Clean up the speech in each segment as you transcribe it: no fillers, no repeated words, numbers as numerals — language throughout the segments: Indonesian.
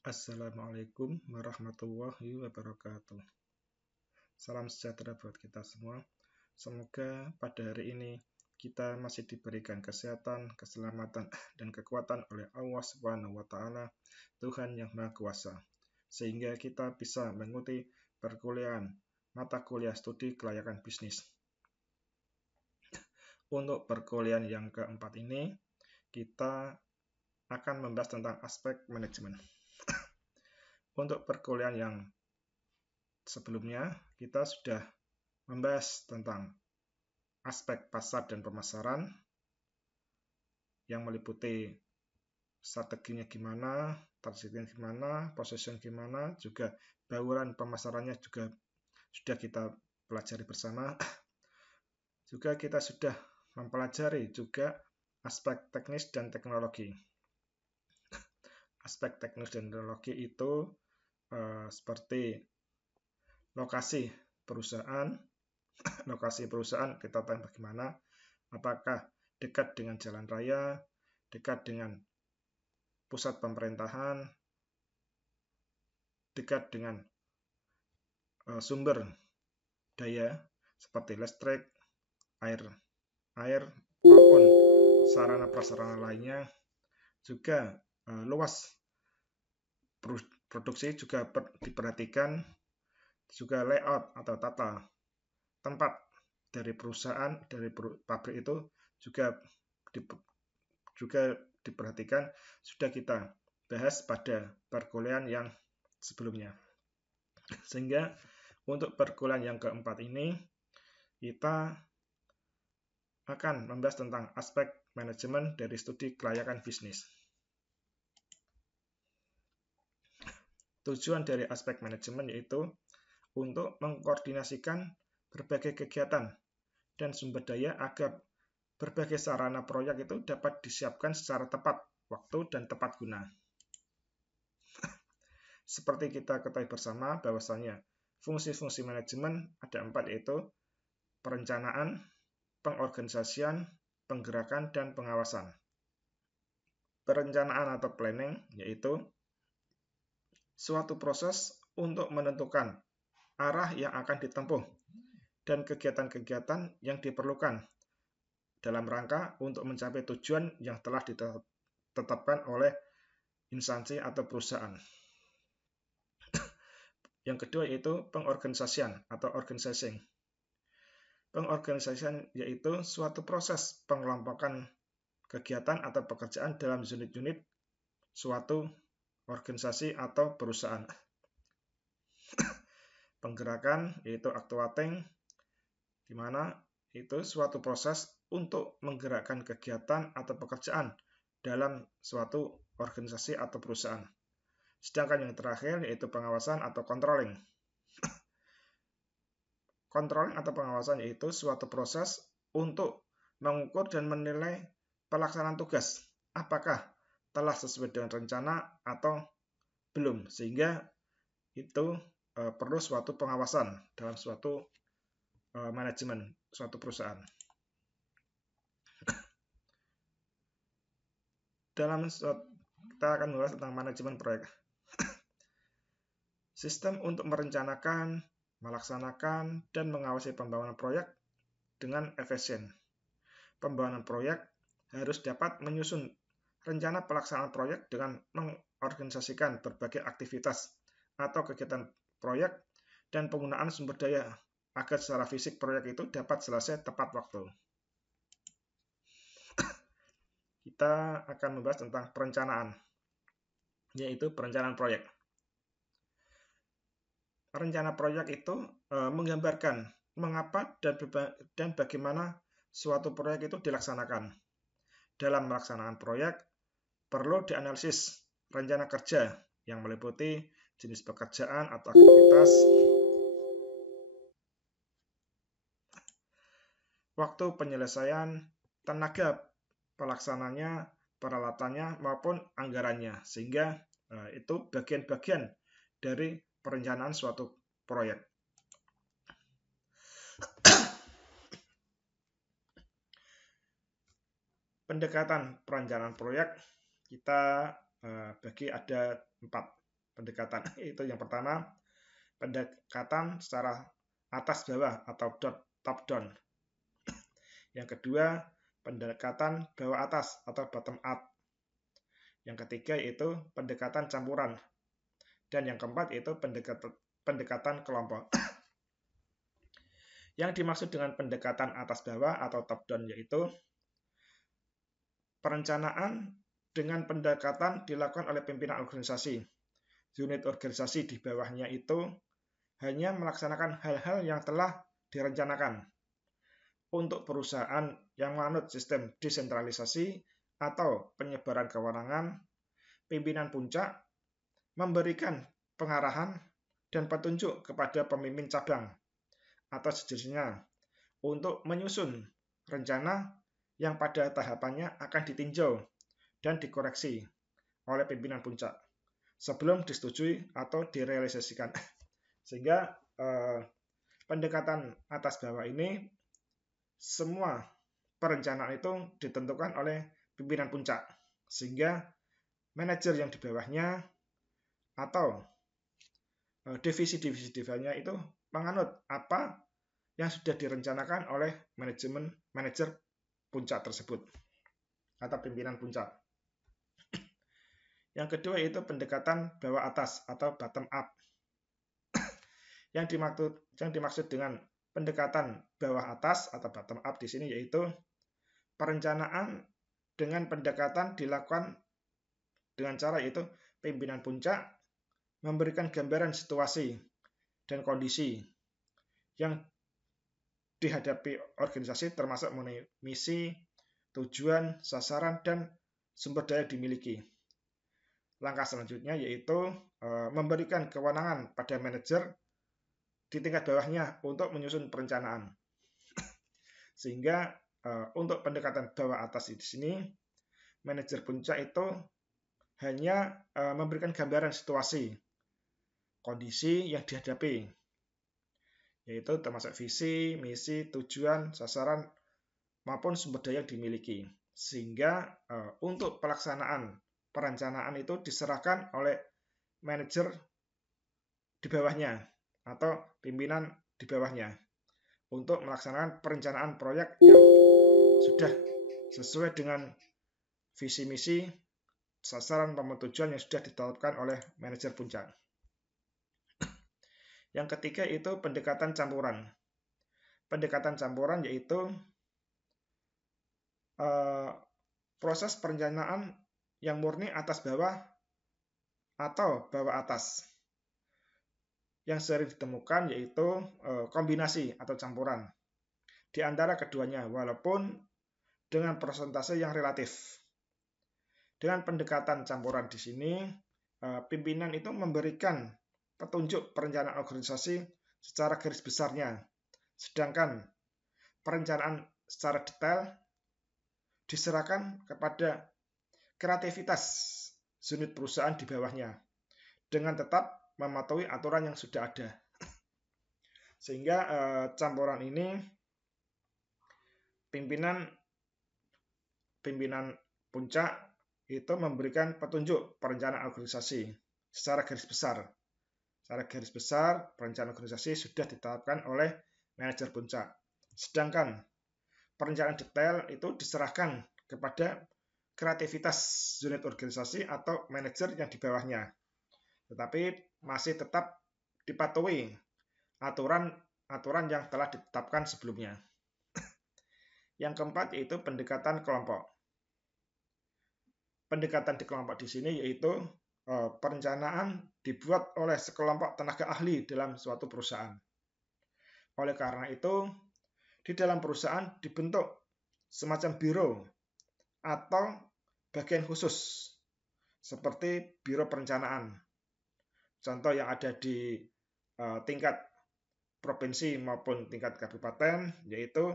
Assalamualaikum warahmatullahi wabarakatuh. Salam sejahtera buat kita semua. Semoga pada hari ini kita masih diberikan kesehatan, keselamatan, dan kekuatan oleh Allah Subhanahu wa Ta'ala, Tuhan yang Maha Kuasa, sehingga kita bisa mengikuti perkuliahan mata kuliah studi kelayakan bisnis. Untuk perkuliahan yang keempat ini, kita akan membahas tentang aspek manajemen. Untuk perkuliahan yang sebelumnya, kita sudah membahas tentang aspek pasar dan pemasaran yang meliputi strateginya gimana, targetnya gimana, position gimana, juga bauran pemasarannya juga sudah kita pelajari bersama. Juga kita sudah mempelajari juga aspek teknis dan teknologi. Aspek teknis dan teknologi itu seperti lokasi perusahaan kita tahu bagaimana, apakah dekat dengan jalan raya, dekat dengan pusat pemerintahan, dekat dengan sumber daya seperti listrik, air maupun sarana prasarana lainnya. Juga luas produksi juga diperhatikan, juga layout atau tata tempat dari perusahaan, dari pabrik itu juga diperhatikan, sudah kita bahas pada perkuliahan yang sebelumnya. Sehingga untuk perkuliahan yang keempat ini kita akan membahas tentang aspek manajemen dari studi kelayakan bisnis. Tujuan dari aspek manajemen yaitu untuk mengkoordinasikan berbagai kegiatan dan sumber daya agar berbagai sarana proyek itu dapat disiapkan secara tepat waktu dan tepat guna. Seperti kita ketahui bersama bahwasanya fungsi-fungsi manajemen ada 4, yaitu perencanaan, pengorganisasian, penggerakan, dan pengawasan. Perencanaan atau planning yaitu suatu proses untuk menentukan arah yang akan ditempuh dan kegiatan-kegiatan yang diperlukan dalam rangka untuk mencapai tujuan yang telah ditetapkan oleh instansi atau perusahaan. Yang kedua yaitu pengorganisasian atau organizing. Pengorganisasian yaitu suatu proses pengelompokan kegiatan atau pekerjaan dalam unit-unit suatu organisasi atau perusahaan. Penggerakan yaitu activating, di mana itu suatu proses untuk menggerakkan kegiatan atau pekerjaan dalam suatu organisasi atau perusahaan. Sedangkan yang terakhir yaitu pengawasan atau controlling. Controlling atau pengawasan yaitu suatu proses untuk mengukur dan menilai pelaksanaan tugas, apakah telah sesuai dengan rencana atau belum, sehingga itu perlu suatu pengawasan dalam suatu manajemen suatu perusahaan. Kita akan membahas tentang manajemen proyek. Sistem untuk merencanakan, melaksanakan, dan mengawasi pembangunan proyek dengan efisien. Pembangunan proyek harus dapat menyusun rencana pelaksanaan proyek dengan mengorganisasikan berbagai aktivitas atau kegiatan proyek dan penggunaan sumber daya agar secara fisik proyek itu dapat selesai tepat waktu. Kita akan membahas tentang perencanaan, yaitu perencanaan proyek. Rencana proyek itu menggambarkan mengapa dan bagaimana suatu proyek itu dilaksanakan. Dalam melaksanakan proyek, perlu dianalisis rencana kerja yang meliputi jenis pekerjaan atau aktivitas, waktu penyelesaian, tenaga pelaksananya, peralatannya, maupun anggarannya. Sehingga itu bagian-bagian dari perencanaan suatu proyek. Pendekatan perencanaan proyek kita bagi ada 4. pendekatan. Itu yang pertama, pendekatan secara atas bawah atau top down. Yang kedua, pendekatan bawah atas atau bottom up. Yang ketiga yaitu pendekatan campuran. Dan yang keempat yaitu pendekatan kelompok. Yang dimaksud dengan pendekatan atas bawah atau top down yaitu perencanaan dengan pendekatan dilakukan oleh pimpinan organisasi. Unit organisasi di bawahnya itu hanya melaksanakan hal-hal yang telah direncanakan. Untuk perusahaan yang menganut sistem desentralisasi atau penyebaran kewenangan, pimpinan puncak memberikan pengarahan dan petunjuk kepada pemimpin cabang atau sejenisnya untuk menyusun rencana yang pada tahapannya akan ditinjau dan dikoreksi oleh pimpinan puncak sebelum disetujui atau direalisasikan. Sehingga pendekatan atas bawah ini semua perencanaan itu ditentukan oleh pimpinan puncak, sehingga manajer yang di bawahnya atau divisi-divisi di bawahnya itu menganut apa yang sudah direncanakan oleh manajer puncak tersebut atau pimpinan puncak. Yang kedua yaitu pendekatan bawah atas atau bottom up. Yang dimaksud dengan pendekatan bawah atas atau bottom up di sini yaitu perencanaan dengan pendekatan dilakukan dengan cara yaitu pimpinan puncak memberikan gambaran situasi dan kondisi yang dihadapi organisasi termasuk mengenai misi, tujuan, sasaran, dan sumber daya dimiliki. Langkah selanjutnya yaitu memberikan kewenangan pada manajer di tingkat bawahnya untuk menyusun perencanaan. Sehingga untuk pendekatan bawah atas di sini, manajer puncak itu hanya memberikan gambaran situasi, kondisi yang dihadapi, yaitu termasuk visi, misi, tujuan, sasaran, maupun sumber daya yang dimiliki. Sehingga untuk pelaksanaan perencanaan itu diserahkan oleh manajer di bawahnya atau pimpinan di bawahnya untuk melaksanakan perencanaan proyek yang sudah sesuai dengan visi misi, sasaran, maupun tujuan yang sudah ditetapkan oleh manajer puncak. Yang ketiga itu pendekatan campuran. Pendekatan campuran yaitu proses perencanaan yang murni atas bawah atau bawah atas. Yang sering ditemukan yaitu kombinasi atau campuran di antara keduanya, walaupun dengan persentase yang relatif. Dengan pendekatan campuran di sini, pimpinan itu memberikan petunjuk perencanaan organisasi secara garis besarnya, sedangkan perencanaan secara detail diserahkan kepada kreativitas unit perusahaan di bawahnya dengan tetap mematuhi aturan yang sudah ada. Sehingga campuran ini pimpinan puncak itu memberikan petunjuk perencanaan organisasi secara garis besar. Secara garis besar, perencanaan organisasi sudah ditetapkan oleh manajer puncak. Sedangkan perencanaan detail itu diserahkan kepada kreativitas unit organisasi atau manajer yang di bawahnya. Tetapi masih tetap dipatuhi aturan yang telah ditetapkan sebelumnya. Yang keempat yaitu pendekatan kelompok. Pendekatan di kelompok di sini yaitu perencanaan dibuat oleh sekelompok tenaga ahli dalam suatu perusahaan. Oleh karena itu, di dalam perusahaan dibentuk semacam biro atau bagian khusus seperti biro perencanaan. Contoh yang ada di tingkat provinsi maupun tingkat kabupaten yaitu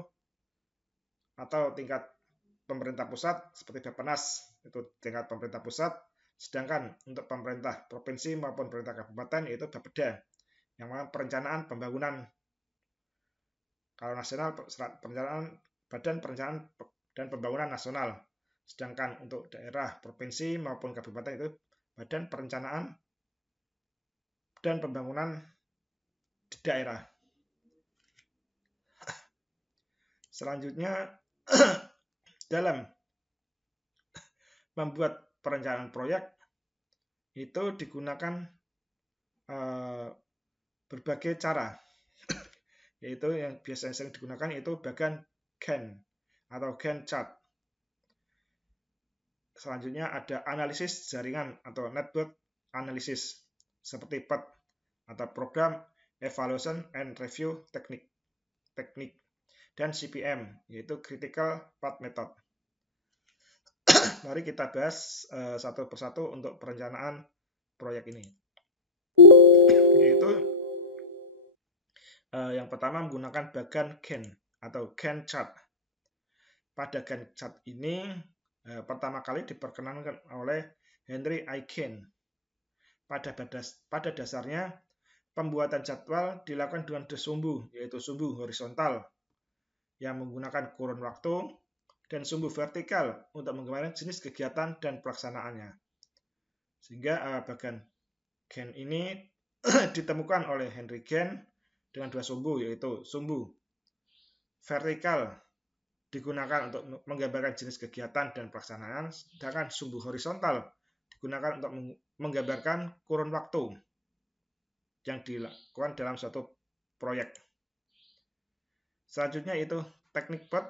atau tingkat pemerintah pusat seperti Bappenas itu tingkat pemerintah pusat, sedangkan untuk pemerintah provinsi maupun pemerintah kabupaten yaitu Bapeda yang mana perencanaan pembangunan. Kalau nasional perencanaan Badan Perencanaan dan Pembangunan Nasional, sedangkan untuk daerah provinsi maupun kabupaten itu Badan Perencanaan dan pembangunan di daerah. Selanjutnya, dalam membuat perencanaan proyek itu digunakan berbagai cara, yaitu yang biasanya sering digunakan itu bagian Gantt atau Gantt chart. Selanjutnya ada analisis jaringan atau network analysis seperti PET atau Program Evaluation and Review Technique dan CPM yaitu Critical Path Method. Mari kita bahas satu persatu untuk perencanaan proyek ini. Yaitu yang pertama menggunakan bagian Gantt atau Gantt chart. Pada Gantt chart ini pertama kali diperkenalkan oleh Henry I. Gantt. Pada dasarnya, pembuatan jadwal dilakukan dengan dua sumbu, yaitu sumbu horizontal yang menggunakan kurun waktu dan sumbu vertikal untuk menggambarkan jenis kegiatan dan pelaksanaannya. Sehingga bagian Gantt ini ditemukan oleh Henry Gantt dengan dua sumbu, yaitu sumbu vertikal digunakan untuk menggambarkan jenis kegiatan dan pelaksanaan, sedangkan sumbu horizontal digunakan untuk menggambarkan kurun waktu yang dilakukan dalam suatu proyek. Selanjutnya itu teknik PET,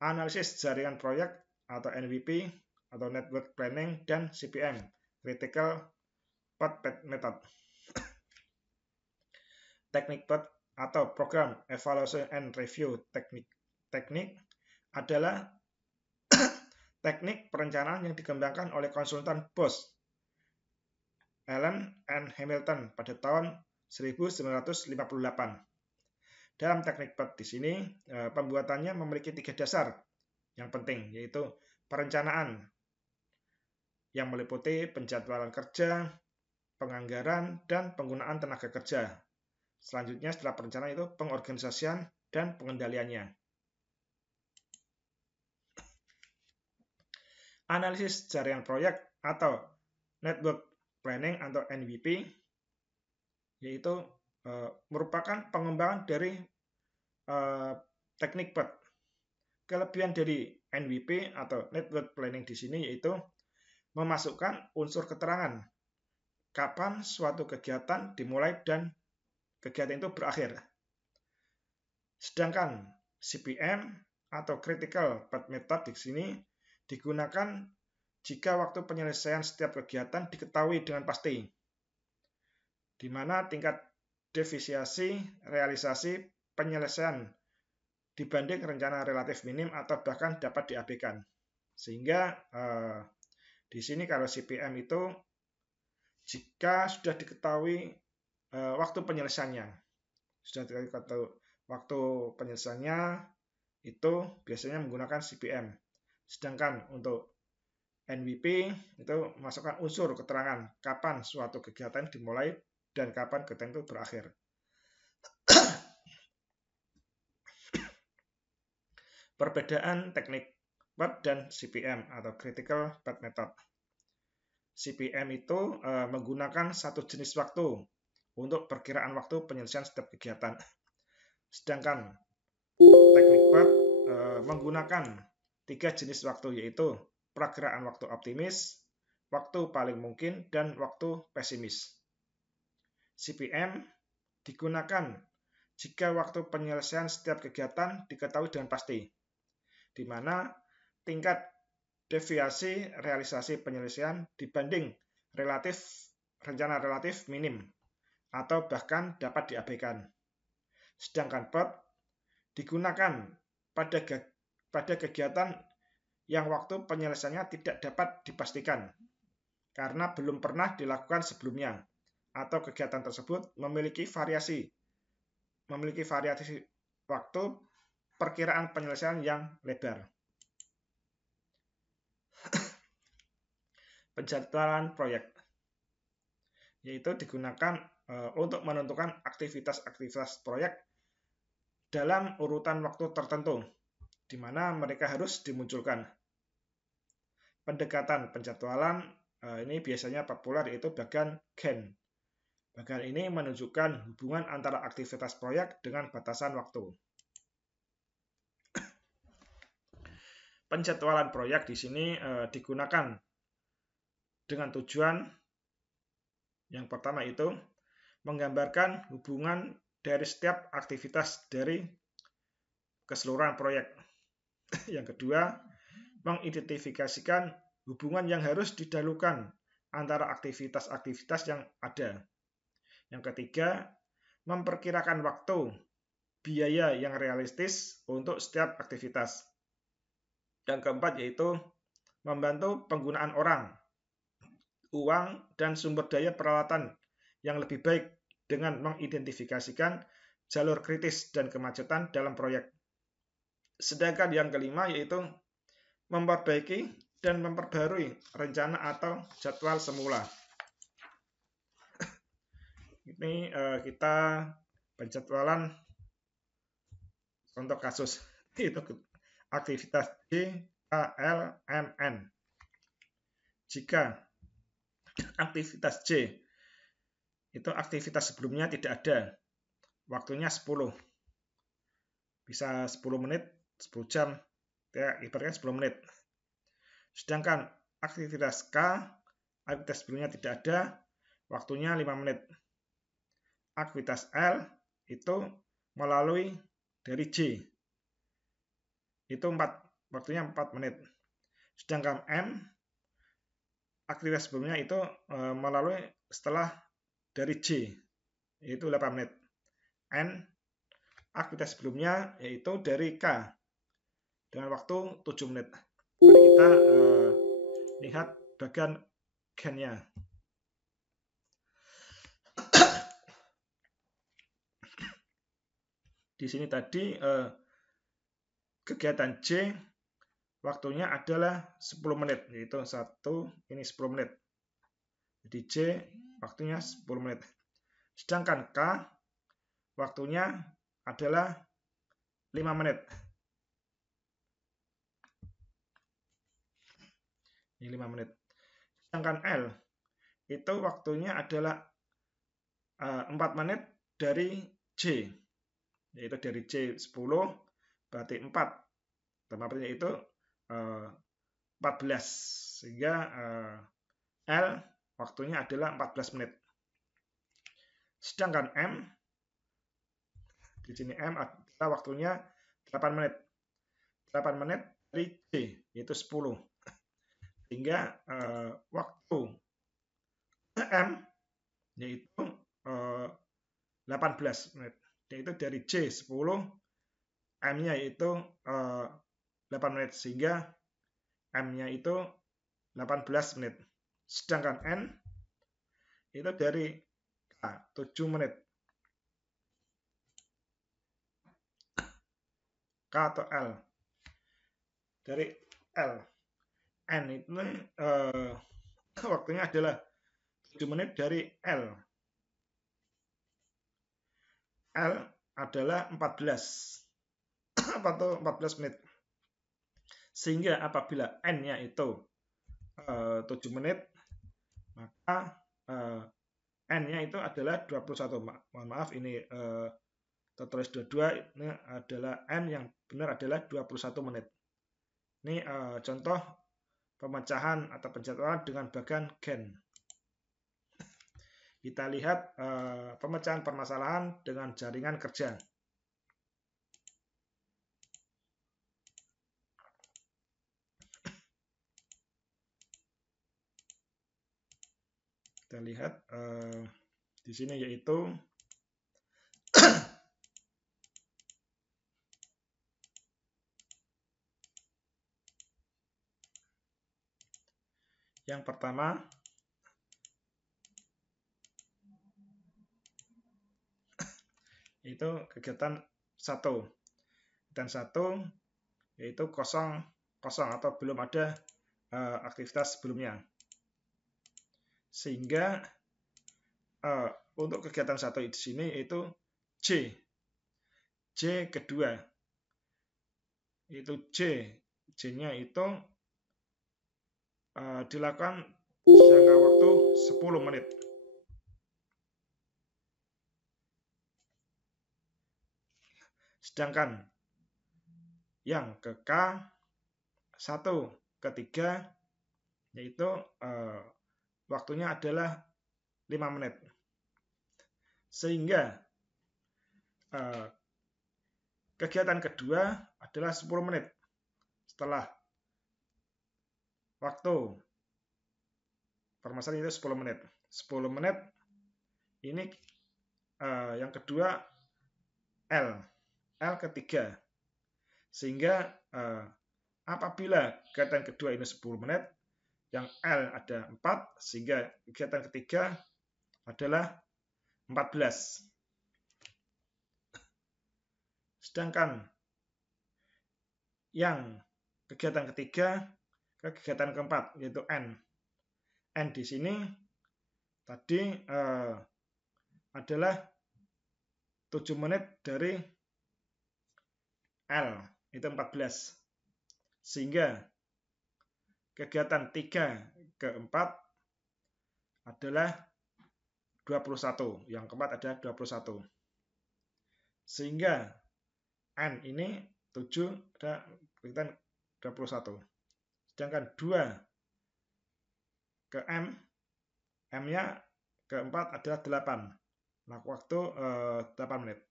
analisis jaringan proyek atau NPV atau Network Planning, dan CPM, Critical Path Method. Teknik PET atau Program Evaluation and Review Technique adalah teknik perencanaan yang dikembangkan oleh konsultan Bose, Allen and Hamilton pada tahun 1958. Dalam teknik PET di sini, pembuatannya memiliki 3 dasar yang penting, yaitu perencanaan yang meliputi penjadwalan kerja, penganggaran, dan penggunaan tenaga kerja. Selanjutnya setelah perencanaan itu pengorganisasian dan pengendaliannya. Analisis jaringan proyek atau Network Planning atau NPV yaitu merupakan pengembangan dari teknik PET. Kelebihan dari NPV atau Network Planning di sini yaitu memasukkan unsur keterangan kapan suatu kegiatan dimulai dan kegiatan itu berakhir. Sedangkan CPM atau Critical Path Method di sini digunakan jika waktu penyelesaian setiap kegiatan diketahui dengan pasti, di mana tingkat deviasi realisasi penyelesaian dibanding rencana relatif minim atau bahkan dapat diabaikan. Sehingga di sini kalau CPM itu jika sudah diketahui waktu penyelesaiannya, itu biasanya menggunakan CPM. Sedangkan untuk NPV itu memasukkan unsur keterangan kapan suatu kegiatan dimulai dan kapan kegiatan itu berakhir. Perbedaan teknik PET dan CPM atau Critical Path Method. CPM itu menggunakan satu jenis waktu untuk perkiraan waktu penyelesaian setiap kegiatan. Sedangkan teknik PET menggunakan 3 jenis waktu, yaitu perakiraan waktu optimis, waktu paling mungkin, dan waktu pesimis. CPM digunakan jika waktu penyelesaian setiap kegiatan diketahui dengan pasti, di mana tingkat deviasi realisasi penyelesaian dibanding rencana relatif minim atau bahkan dapat diabaikan. Sedangkan PET digunakan pada kegiatan yang waktu penyelesaiannya tidak dapat dipastikan karena belum pernah dilakukan sebelumnya atau kegiatan tersebut memiliki variasi waktu perkiraan penyelesaian yang lebar. Penjadwalan proyek yaitu digunakan untuk menentukan aktivitas-aktivitas proyek dalam urutan waktu tertentu, di mana mereka harus dimunculkan. Pendekatan penjadwalan ini biasanya populer, yaitu bagan Gantt. Bagan ini menunjukkan hubungan antara aktivitas proyek dengan batasan waktu. Penjadwalan proyek di sini digunakan dengan tujuan yang pertama itu menggambarkan hubungan dari setiap aktivitas dari keseluruhan proyek. Yang kedua, mengidentifikasikan hubungan yang harus didahulukan antara aktivitas-aktivitas yang ada. Yang ketiga, memperkirakan waktu, biaya yang realistis untuk setiap aktivitas. Yang keempat yaitu membantu penggunaan orang, uang, dan sumber daya peralatan yang lebih baik dengan mengidentifikasikan jalur kritis dan kemacetan dalam proyek. Sedangkan yang kelima yaitu memperbaiki dan memperbarui rencana atau jadwal semula. Ini kita penjadwalan contoh kasus itu aktivitas JKLMN. Jika aktivitas J itu aktivitas sebelumnya tidak ada, waktunya 10, bisa 10 menit, 10 jam, ya ibaratnya 10 menit. Sedangkan aktivitas K, aktivitas sebelumnya tidak ada, waktunya 5 menit. Aktivitas L itu melalui dari J, itu waktunya 4 menit. Sedangkan M, aktivitas sebelumnya itu melalui setelah dari J, yaitu 8 menit. N, aktivitas sebelumnya yaitu dari K, dengan waktu 7 menit. Mari kita lihat bagian Gantt-nya. Di sini tadi kegiatan J waktunya adalah 10 menit, yaitu 1, ini 10 menit. Jadi J waktunya 10 menit. Sedangkan K waktunya adalah 5 menit. Ini 5 menit. Sedangkan L itu waktunya adalah 4 menit dari J, yaitu dari J 10 berarti 4 tambahnya itu 14, sehingga L waktunya adalah 14 menit. Sedangkan M, di sini M adalah waktunya 8 menit. 8 menit dari J, yaitu 10. Sehingga waktu M yaitu 18 menit. Yaitu dari J 10, M-nya yaitu 8 menit, sehingga M-nya itu 18 menit. Sedangkan N itu dari K 7 menit. K atau L. Dari L. N itu waktunya adalah 7 menit dari L. L adalah 14 atau 14 menit. Sehingga apabila N-nya itu 7 menit, maka N-nya itu adalah 21. Mohon maaf, ini tertulis 22, ini adalah N yang benar adalah 21 menit. Ini contoh pemecahan atau penjadwalan dengan bagan Gantt. Kita lihat pemecahan permasalahan dengan jaringan kerja. Kita lihat di sini yaitu yang pertama itu kegiatan 1. Kegiatan 1 yaitu kosong atau belum ada aktivitas sebelumnya. Sehingga untuk kegiatan 1 di sini yaitu J kedua, yaitu J-nya itu dilakukan jangka waktu 10 menit. Sedangkan yang ke K1 ke 3 yaitu waktunya adalah 5 menit. Sehingga kegiatan kedua adalah 10 menit setelah waktu permasalahan itu 10 menit. 10 menit ini yang kedua L ketiga. Sehingga apabila kegiatan kedua ini 10 menit, yang L ada 4, sehingga kegiatan ketiga adalah 14. Sedangkan yang kegiatan ketiga ke kegiatan keempat, yaitu N. N di sini tadi adalah 7 menit dari L, itu 14. Sehingga kegiatan 3 ke 4 adalah 21. Yang keempat ada 21. Sehingga N ini 7 ada kegiatan 21. Sedangkan 2 ke M, M-nya keempat adalah 8. Nah, waktu 8 menit.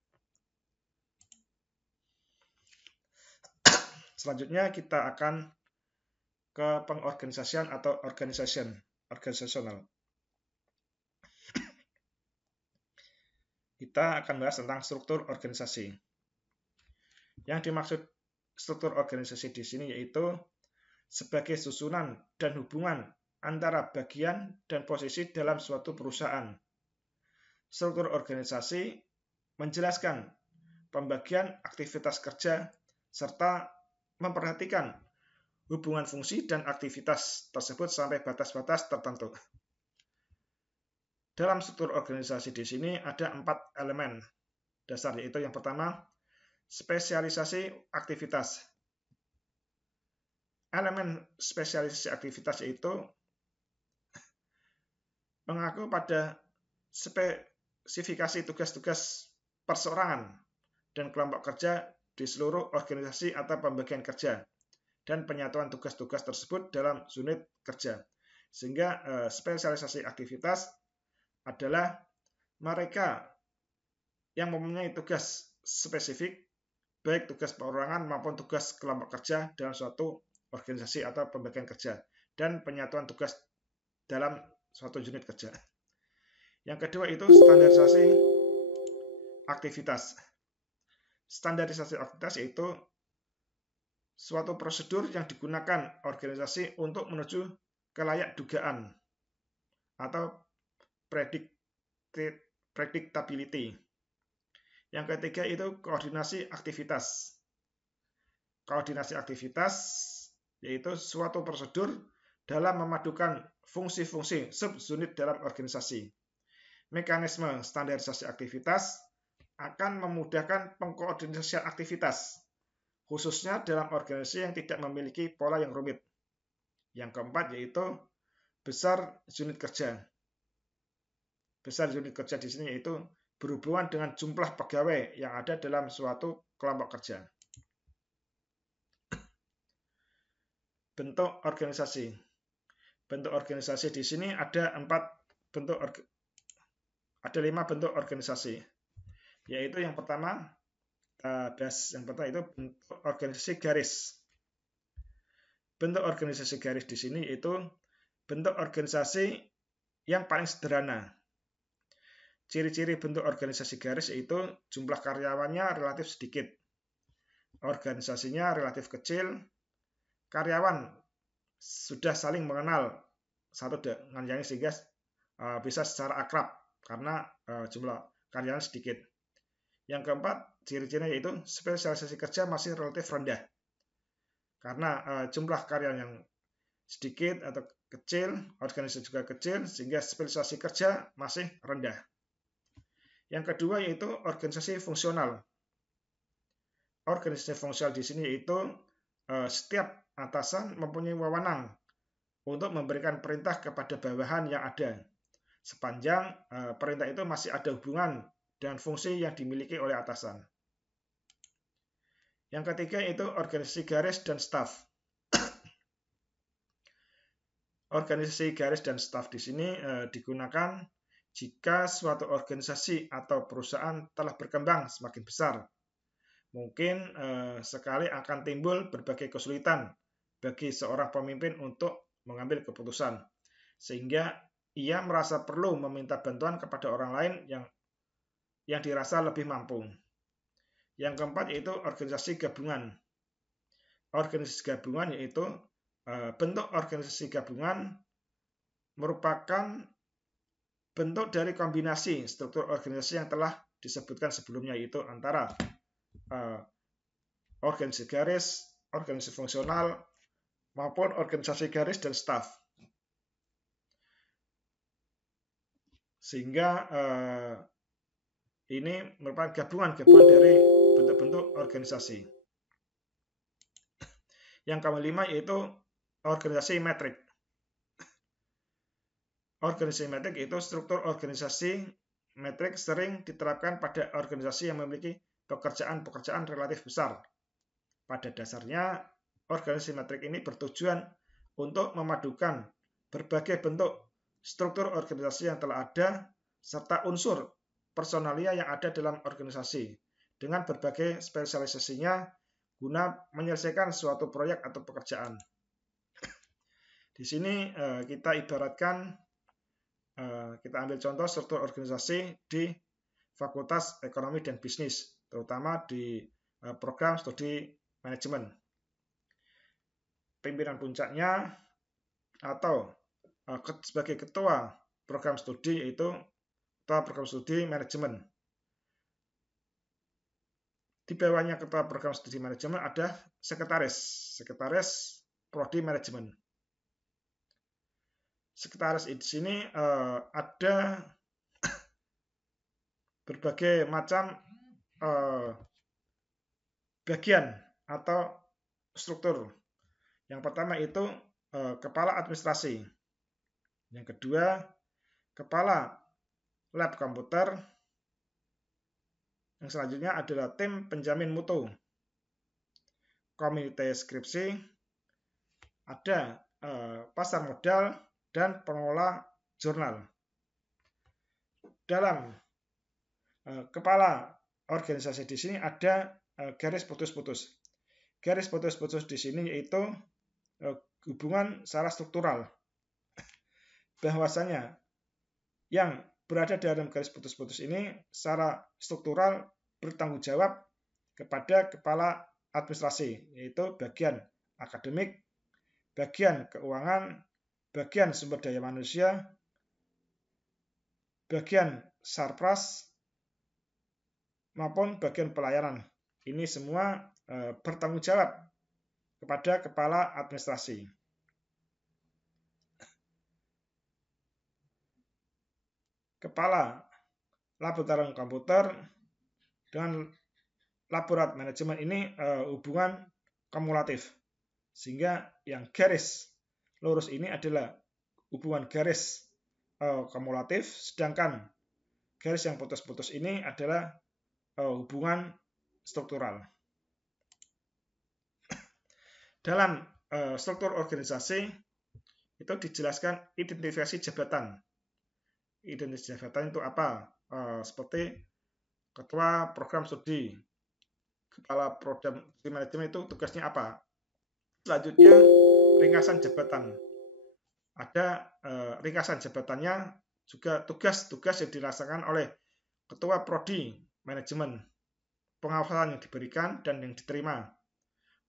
Selanjutnya kita akan ke pengorganisasian atau organisasional. Kita akan bahas tentang struktur organisasi. Yang dimaksud struktur organisasi di sini yaitu sebagai susunan dan hubungan antara bagian dan posisi dalam suatu perusahaan. Struktur organisasi menjelaskan pembagian aktivitas kerja serta memperhatikan hubungan fungsi dan aktivitas tersebut sampai batas-batas tertentu. Dalam struktur organisasi di sini ada 4 elemen dasar, yaitu yang pertama, spesialisasi aktivitas. Elemen spesialisasi aktivitas yaitu mengaku pada spesifikasi tugas-tugas perseorangan dan kelompok kerja di seluruh organisasi atau pembagian kerja dan penyatuan tugas-tugas tersebut dalam unit kerja. Sehingga spesialisasi aktivitas adalah mereka yang mempunyai tugas spesifik, baik tugas perorangan maupun tugas kelompok kerja dalam suatu organisasi atau pembagian kerja, dan penyatuan tugas dalam suatu unit kerja. Yang kedua itu standarisasi aktivitas. Standarisasi aktivitas yaitu suatu prosedur yang digunakan organisasi untuk menuju kelayak dugaan atau predictability. Yang ketiga itu koordinasi aktivitas. Koordinasi aktivitas yaitu suatu prosedur dalam memadukan fungsi-fungsi subunit dalam organisasi. Mekanisme standarisasi aktivitas akan memudahkan pengkoordinasian aktivitas, khususnya dalam organisasi yang tidak memiliki pola yang rumit. Yang keempat yaitu besar unit kerja. Besar unit kerja di sini yaitu berhubungan dengan jumlah pegawai yang ada dalam suatu kelompok kerja. Bentuk organisasi. Bentuk organisasi di sini ada 5 bentuk organisasi. Yaitu yang pertama itu bentuk organisasi garis. Bentuk organisasi garis di sini yaitu bentuk organisasi yang paling sederhana. Ciri-ciri bentuk organisasi garis yaitu jumlah karyawannya relatif sedikit, organisasinya relatif kecil, karyawan sudah saling mengenal satu dengan yang lain sehingga bisa secara akrab karena jumlah karyawan sedikit. Yang keempat, ciri-cirinya yaitu spesialisasi kerja masih relatif rendah karena jumlah karyawan yang sedikit atau kecil, organisasi juga kecil sehingga spesialisasi kerja masih rendah. Yang kedua yaitu organisasi fungsional. Organisasi fungsional di sini yaitu setiap atasan mempunyai wewenang untuk memberikan perintah kepada bawahan yang ada, sepanjang perintah itu masih ada hubungan dengan fungsi yang dimiliki oleh atasan. Yang ketiga itu organisasi garis dan staf. Organisasi garis dan staf di sini digunakan jika suatu organisasi atau perusahaan telah berkembang semakin besar. Mungkin sekali akan timbul berbagai kesulitan bagi seorang pemimpin untuk mengambil keputusan, sehingga ia merasa perlu meminta bantuan kepada orang lain yang dirasa lebih mampu. Yang keempat yaitu organisasi gabungan. Organisasi gabungan yaitu bentuk organisasi gabungan merupakan bentuk dari kombinasi struktur organisasi yang telah disebutkan sebelumnya, yaitu antara organisasi garis, organisasi fungsional, maupun organisasi garis dan staf. Sehingga ini merupakan gabungan dari bentuk-bentuk organisasi. Yang kelima yaitu organisasi metrik. Organisasi metrik itu struktur organisasi metrik sering diterapkan pada organisasi yang memiliki pekerjaan-pekerjaan relatif besar. Pada dasarnya, organisasi metrik ini bertujuan untuk memadukan berbagai bentuk struktur organisasi yang telah ada serta unsur personalia yang ada dalam organisasi dengan berbagai spesialisasinya guna menyelesaikan suatu proyek atau pekerjaan. Di sini kita ibaratkan, kita ambil contoh struktur organisasi di Fakultas Ekonomi dan Bisnis, terutama di program studi manajemen. Pimpinan puncaknya atau sebagai ketua program studi yaitu ketua program studi manajemen. Di bawahnya ketua program studi manajemen ada sekretaris prodi manajemen. Sekretaris di sini ada berbagai macam bagian atau struktur. Yang pertama itu kepala administrasi. Yang kedua, kepala lab komputer. Yang selanjutnya adalah tim penjamin mutu. Komite skripsi. Ada pasar modal dan pengelola jurnal. Dalam kepala organisasi di sini ada garis putus-putus. Garis putus-putus di sini yaitu hubungan secara struktural. Bahwasanya yang berada dalam garis putus-putus ini secara struktural bertanggung jawab kepada kepala administrasi, yaitu bagian akademik, bagian keuangan, bagian sumber daya manusia, bagian sarpras, maupun bagian pelayanan. Ini semua bertanggung jawab kepada kepala administrasi. Kepala laboratorium komputer dengan laborat manajemen ini hubungan kumulatif. Sehingga yang garis lurus ini adalah hubungan garis kumulatif, sedangkan garis yang putus-putus ini adalah hubungan struktural. Dalam struktur organisasi itu dijelaskan identifikasi jabatan. Identifikasi jabatan itu apa? Seperti ketua program studi, kepala program studi manajemen itu tugasnya apa? Selanjutnya ringkasan jabatan. Ada ringkasan jabatannya, juga tugas-tugas yang dirasakan oleh ketua prodi manajemen, pengawasan yang diberikan dan yang diterima,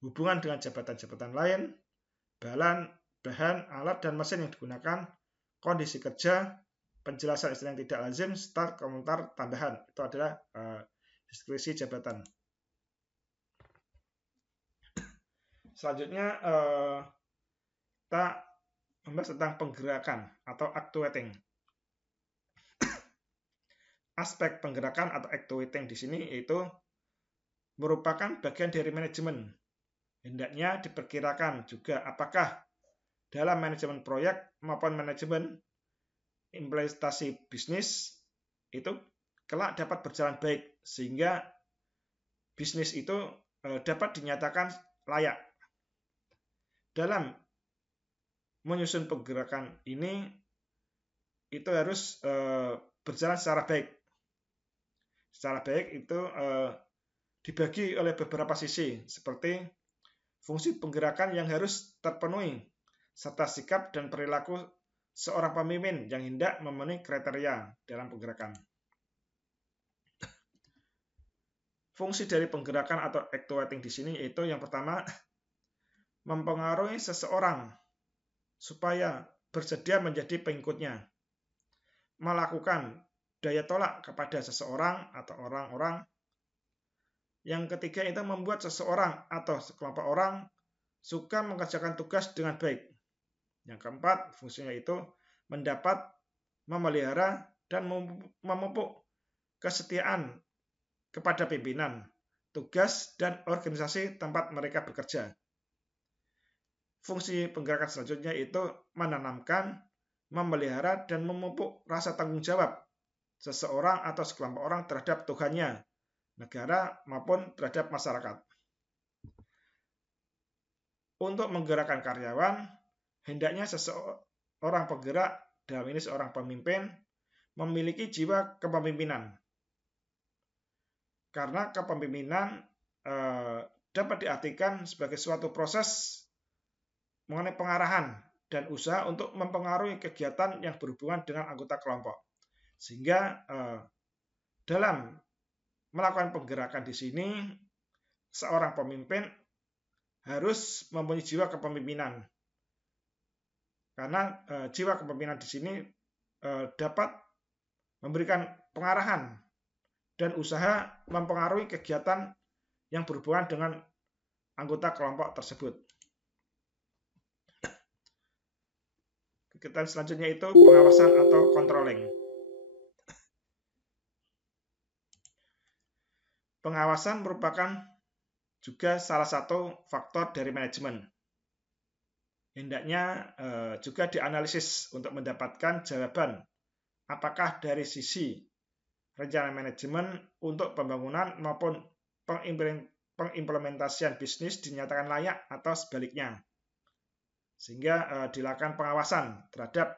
hubungan dengan jabatan-jabatan lain, bahan, alat, dan mesin yang digunakan, kondisi kerja, penjelasan istilah yang tidak lazim, serta komentar tambahan. Itu adalah deskripsi jabatan. Selanjutnya kita membahas tentang penggerakan atau actuating. Aspek penggerakan atau actuating di sini yaitu merupakan bagian dari manajemen. Hendaknya diperkirakan juga apakah dalam manajemen proyek maupun manajemen implementasi bisnis itu kelak dapat berjalan baik, sehingga bisnis itu dapat dinyatakan layak. Dalam menyusun pergerakan ini itu harus berjalan secara baik. Secara baik itu dibagi oleh beberapa sisi, seperti fungsi penggerakan yang harus terpenuhi, serta sikap dan perilaku seorang pemimpin yang hendak memenuhi kriteria dalam penggerakan. Fungsi dari penggerakan atau actuating di sini yaitu yang pertama, mempengaruhi seseorang supaya bersedia menjadi pengikutnya, melakukan daya tolak kepada seseorang atau orang-orang. Yang ketiga itu membuat seseorang atau sekelompok orang suka mengerjakan tugas dengan baik. Yang keempat, fungsinya itu mendapat, memelihara, dan memupuk kesetiaan kepada pimpinan, tugas, dan organisasi tempat mereka bekerja. Fungsi penggerakan selanjutnya itu menanamkan, memelihara, dan memupuk rasa tanggung jawab seseorang atau sekelompok orang terhadap Tuhannya, negara, maupun terhadap masyarakat. Untuk menggerakkan karyawan, hendaknya seseorang penggerak, dalam ini seorang pemimpin, memiliki jiwa kepemimpinan. Karena kepemimpinan dapat diartikan sebagai suatu proses mengenai pengarahan dan usaha untuk mempengaruhi kegiatan yang berhubungan dengan anggota kelompok. Sehingga dalam melakukan penggerakan di sini, seorang pemimpin harus mempunyai jiwa kepemimpinan. Karena jiwa kepemimpinan di sini dapat memberikan pengarahan dan usaha mempengaruhi kegiatan yang berhubungan dengan anggota kelompok tersebut. Kegiatan selanjutnya itu pengawasan atau controlling. Pengawasan merupakan juga salah satu faktor dari manajemen. Hendaknya juga dianalisis untuk mendapatkan jawaban apakah dari sisi rencana manajemen untuk pembangunan maupun pengimplementasian bisnis dinyatakan layak atau sebaliknya. Sehingga dilakukan pengawasan terhadap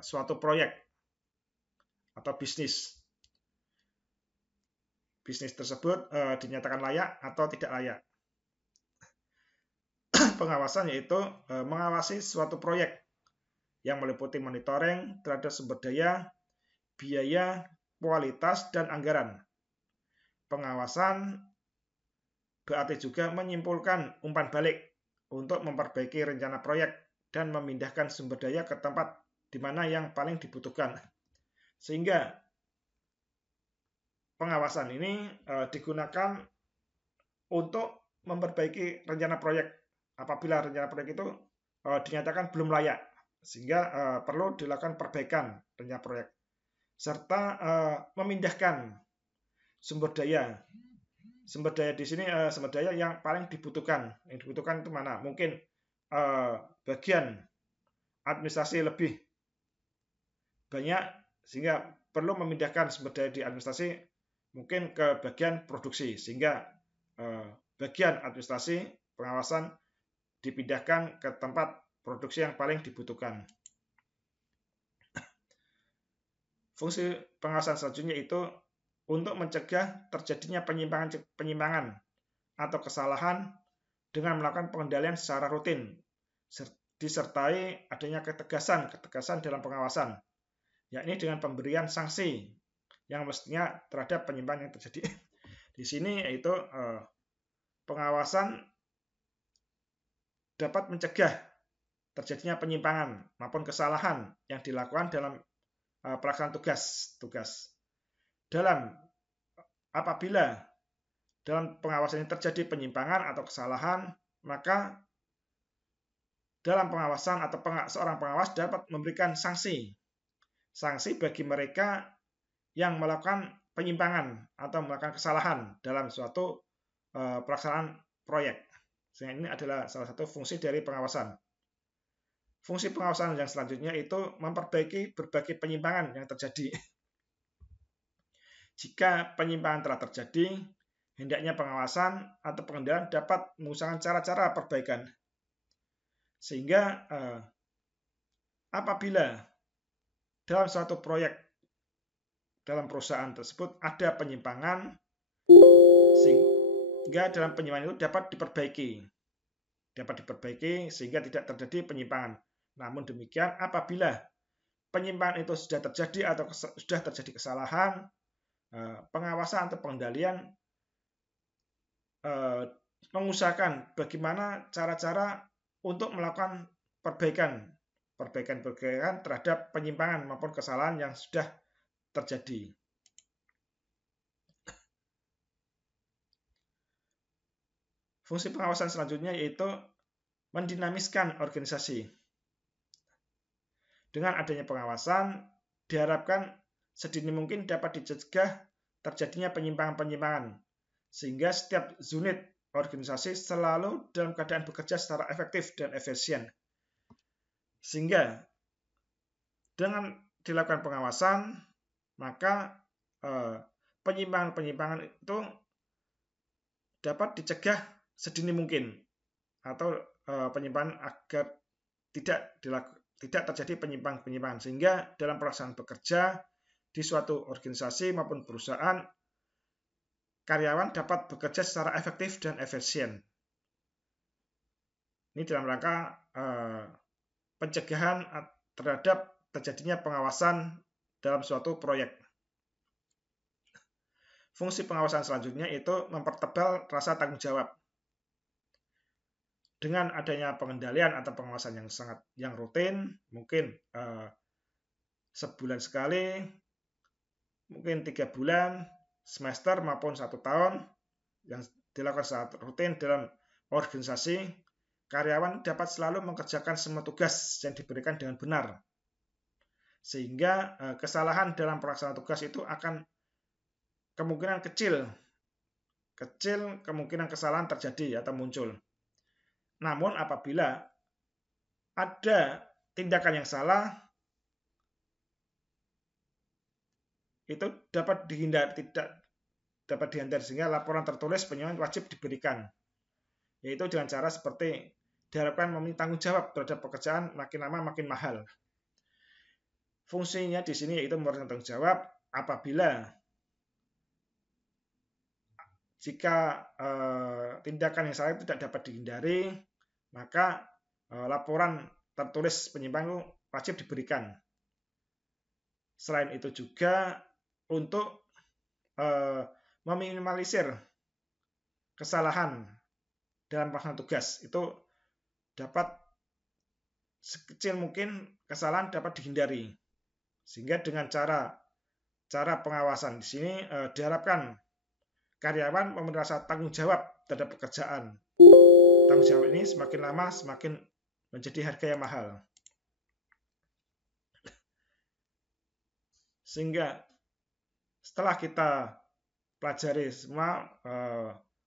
suatu proyek atau bisnis. Bisnis tersebut dinyatakan layak atau tidak layak. Pengawasan yaitu mengawasi suatu proyek yang meliputi monitoring terhadap sumber daya, biaya, kualitas, dan anggaran. Pengawasan berarti juga menyimpulkan umpan balik untuk memperbaiki rencana proyek dan memindahkan sumber daya ke tempat di mana yang paling dibutuhkan. Sehingga pengawasan ini digunakan untuk memperbaiki rencana proyek apabila rencana proyek itu dinyatakan belum layak, sehingga perlu dilakukan perbaikan rencana proyek, serta memindahkan sumber daya. Sumber daya di sini sumber daya yang paling dibutuhkan. Yang dibutuhkan itu mana? Mungkin bagian administrasi lebih banyak, sehingga perlu memindahkan sumber daya di administrasi mungkin ke bagian produksi, sehingga bagian administrasi pengawasan dipindahkan ke tempat produksi yang paling dibutuhkan. Fungsi pengawasan selanjutnya itu untuk mencegah terjadinya penyimpangan atau kesalahan dengan melakukan pengendalian secara rutin, disertai adanya ketegasan dalam pengawasan, yakni dengan pemberian sanksi yang mestinya terhadap penyimpangan yang terjadi. Di sini yaitu pengawasan dapat mencegah terjadinya penyimpangan maupun kesalahan yang dilakukan dalam pelaksanaan tugas. Apabila dalam pengawasan ini terjadi penyimpangan atau kesalahan, maka dalam pengawasan atau seorang pengawas dapat memberikan sanksi bagi mereka yang melakukan penyimpangan atau melakukan kesalahan dalam suatu pelaksanaan proyek. Sehingga ini adalah salah satu fungsi dari pengawasan. Fungsi pengawasan yang selanjutnya itu memperbaiki berbagai penyimpangan yang terjadi. Jika penyimpangan telah terjadi, hendaknya pengawasan atau pengendalian dapat mengusahakan cara-cara perbaikan. Sehingga apabila dalam suatu proyek dalam perusahaan tersebut ada penyimpangan, sehingga dalam penyimpangan itu dapat diperbaiki sehingga tidak terjadi penyimpangan. Namun demikian, apabila penyimpangan itu sudah terjadi atau sudah terjadi kesalahan, pengawasan atau pengendalian mengusahakan bagaimana cara-cara untuk melakukan perbaikan terhadap penyimpangan maupun kesalahan yang sudah terjadi. Fungsi pengawasan selanjutnya yaitu mendinamiskan organisasi. Dengan adanya pengawasan, diharapkan sedini mungkin dapat dicegah terjadinya penyimpangan-penyimpangan, sehingga setiap unit organisasi selalu dalam keadaan bekerja secara efektif dan efisien. Sehingga dengan dilakukan pengawasan, maka penyimpangan-penyimpangan itu dapat dicegah sedini mungkin, atau penyimpangan agar tidak terjadi penyimpangan, sehingga dalam pelaksanaan bekerja di suatu organisasi maupun perusahaan, karyawan dapat bekerja secara efektif dan efisien. Ini dalam rangka pencegahan terhadap terjadinya pengawasan dalam suatu proyek. Fungsi pengawasan selanjutnya itu mempertebal rasa tanggung jawab. Dengan adanya pengendalian atau pengawasan yang rutin, mungkin sebulan sekali, mungkin 3 bulan, semester maupun 1 tahun, yang dilakukan secara rutin dalam organisasi, karyawan dapat selalu mengerjakan semua tugas yang diberikan dengan benar. Sehingga kesalahan dalam pelaksanaan tugas itu akan kemungkinan kecil kemungkinan kesalahan terjadi atau muncul. Namun apabila ada tindakan yang salah, itu dapat dihindari, sehingga laporan tertulis penyelesaian wajib diberikan, yaitu dengan cara seperti diharapkan meminta tanggung jawab terhadap pekerjaan makin lama makin mahal. Fungsinya di sini yaitu memberikan tanggung jawab apabila jika tindakan yang salah itu tidak dapat dihindari, maka laporan tertulis penyimpangan wajib diberikan. Selain itu juga untuk meminimalisir kesalahan dalam pelaksanaan tugas, itu dapat sekecil mungkin kesalahan dapat dihindari. Sehingga dengan cara pengawasan di sini diharapkan karyawan merasa tanggung jawab terhadap pekerjaan. Tanggung jawab ini semakin lama semakin menjadi harga yang mahal. Sehingga setelah kita pelajari semua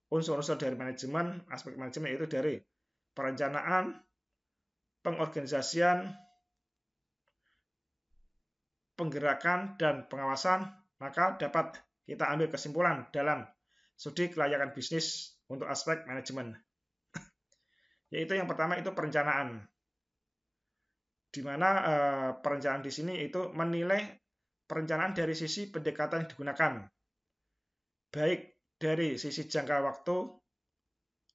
unsur-unsur dari manajemen, aspek manajemen yaitu dari perencanaan, pengorganisasian, penggerakan, dan pengawasan, maka dapat kita ambil kesimpulan dalam studi kelayakan bisnis untuk aspek manajemen. Yaitu yang pertama itu perencanaan, di mana perencanaan di sini itu menilai perencanaan dari sisi pendekatan yang digunakan, baik dari sisi jangka waktu,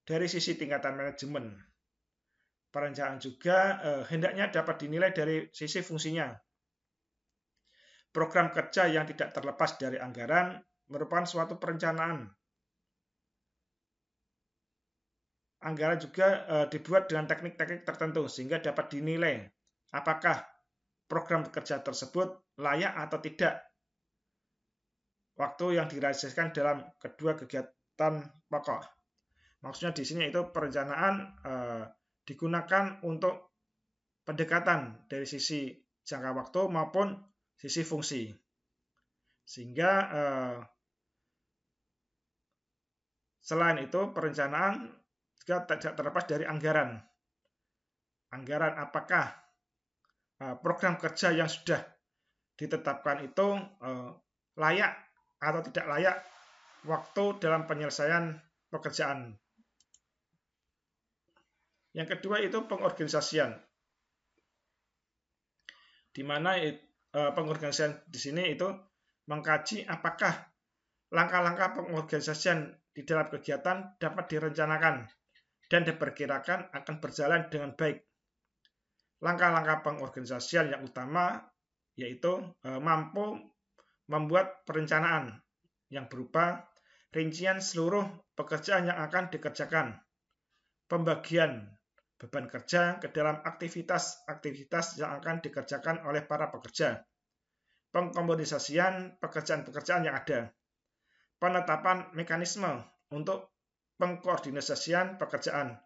dari sisi tingkatan manajemen. Perencanaan juga hendaknya dapat dinilai dari sisi fungsinya. Program kerja yang tidak terlepas dari anggaran merupakan suatu perencanaan. Anggaran juga dibuat dengan teknik-teknik tertentu sehingga dapat dinilai apakah program kerja tersebut layak atau tidak waktu yang direalisasikan dalam kedua kegiatan pokok. Maksudnya di sini itu perencanaan digunakan untuk pendekatan dari sisi jangka waktu maupun sisi fungsi. Sehingga selain itu perencanaan juga tidak terlepas dari anggaran. Anggaran apakah program kerja yang sudah ditetapkan itu layak atau tidak layak waktu dalam penyelesaian pekerjaan. Yang kedua itu pengorganisasian, di mana pengorganisasian di sini itu mengkaji apakah langkah-langkah pengorganisasian di dalam kegiatan dapat direncanakan dan diperkirakan akan berjalan dengan baik. Langkah-langkah pengorganisasian yang utama yaitu mampu membuat perencanaan yang berupa rincian seluruh pekerjaan yang akan dikerjakan, pembagian beban kerja ke dalam aktivitas-aktivitas yang akan dikerjakan oleh para pekerja, pengkomunikasian pekerjaan-pekerjaan yang ada, penetapan mekanisme untuk pengkoordinasian pekerjaan,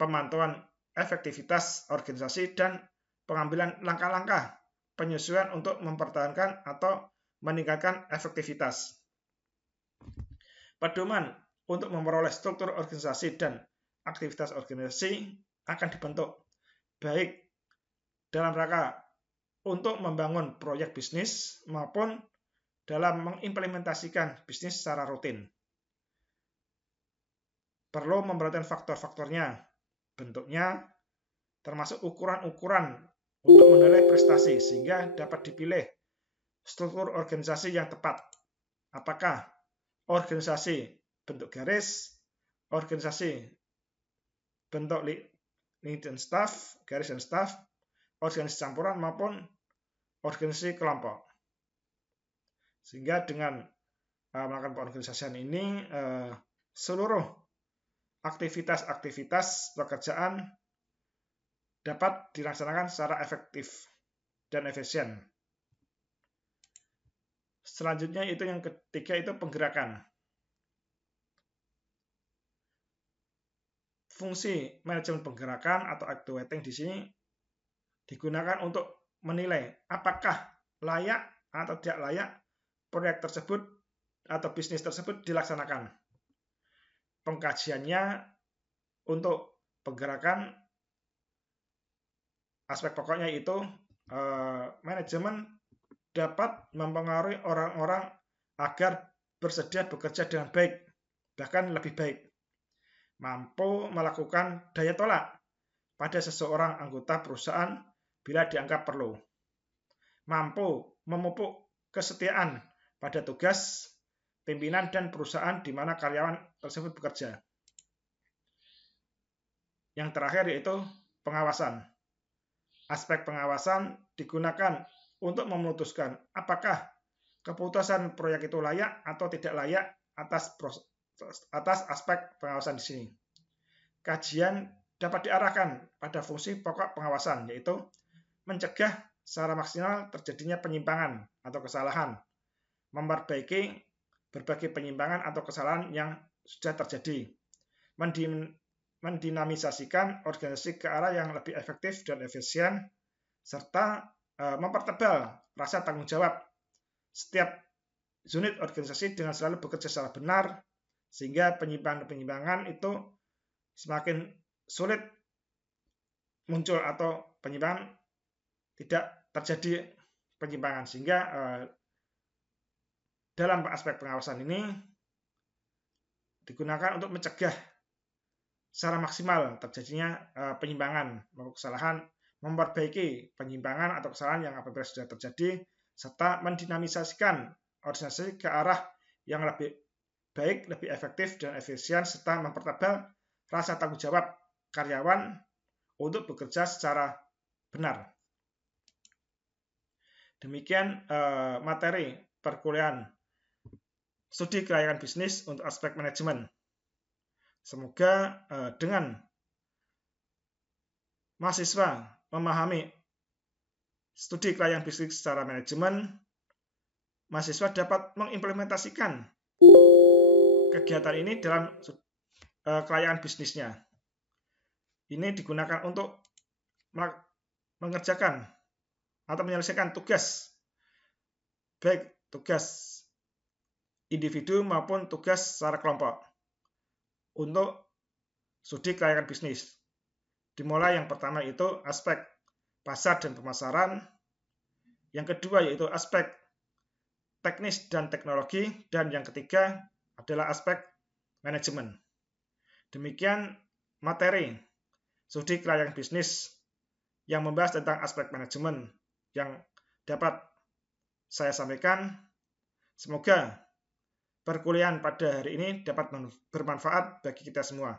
pemantauan efektivitas organisasi, dan pengambilan langkah-langkah penyesuaian untuk mempertahankan atau meningkatkan efektivitas. Pedoman untuk memperoleh struktur organisasi dan aktivitas organisasi akan dibentuk baik dalam rangka untuk membangun proyek bisnis maupun dalam mengimplementasikan bisnis secara rutin. Perlu memperhatikan faktor-faktornya, bentuknya, termasuk ukuran-ukuran untuk menilai prestasi sehingga dapat dipilih struktur organisasi yang tepat. Apakah organisasi bentuk garis, organisasi bentuk link dan staff, garis dan staff, organisasi campuran maupun organisasi kelompok. Sehingga dengan melakukan pengorganisasian ini seluruh aktivitas-aktivitas pekerjaan dapat dilaksanakan secara efektif dan efisien. Selanjutnya itu yang ketiga itu penggerakan. Fungsi manajemen penggerakan atau activating di sini digunakan untuk menilai apakah layak atau tidak layak proyek tersebut atau bisnis tersebut dilaksanakan. Pengkajiannya untuk penggerakan aspek pokoknya itu manajemen dapat mempengaruhi orang-orang agar bersedia bekerja dengan baik, bahkan lebih baik. Mampu melakukan daya tolak pada seseorang anggota perusahaan bila dianggap perlu. Mampu memupuk kesetiaan pada tugas, pimpinan, dan perusahaan di mana karyawan tersebut bekerja. Yang terakhir yaitu pengawasan. Aspek pengawasan digunakan untuk memutuskan apakah keputusan proyek itu layak atau tidak layak atas aspek pengawasan di sini. Kajian dapat diarahkan pada fungsi pokok pengawasan, yaitu mencegah secara maksimal terjadinya penyimpangan atau kesalahan, memperbaiki berbagai penyimpangan atau kesalahan yang sudah terjadi, mendinamisasikan organisasi ke arah yang lebih efektif dan efisien, serta mempertebal rasa tanggung jawab setiap unit organisasi dengan selalu bekerja secara benar, sehingga penyimpangan-penyimpangan itu semakin sulit muncul atau penyimpangan tidak terjadi penyimpangan, sehingga dalam aspek pengawasan ini digunakan untuk mencegah secara maksimal terjadinya penyimpangan maupun kesalahan, memperbaiki penyimpangan atau kesalahan yang apabila sudah terjadi, serta mendinamisasikan organisasi ke arah yang lebih baik, lebih efektif dan efisien, serta mempertebal rasa tanggung jawab karyawan untuk bekerja secara benar. Demikian materi perkuliahan studi kelayakan bisnis untuk aspek manajemen. Semoga dengan mahasiswa memahami studi kelayakan bisnis secara manajemen, mahasiswa dapat mengimplementasikan kegiatan ini dalam kelayakan bisnisnya. Ini digunakan untuk mengerjakan atau menyelesaikan tugas, baik tugas individu maupun tugas secara kelompok untuk studi kelayakan bisnis. Dimulai yang pertama itu aspek pasar dan pemasaran. Yang kedua yaitu aspek teknis dan teknologi, dan yang ketiga adalah aspek manajemen. Demikian materi studi kelayakan bisnis yang membahas tentang aspek manajemen yang dapat saya sampaikan. Semoga perkuliahan pada hari ini dapat bermanfaat bagi kita semua.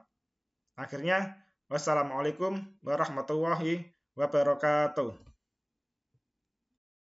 Akhirnya, wassalamualaikum warahmatullahi wabarakatuh.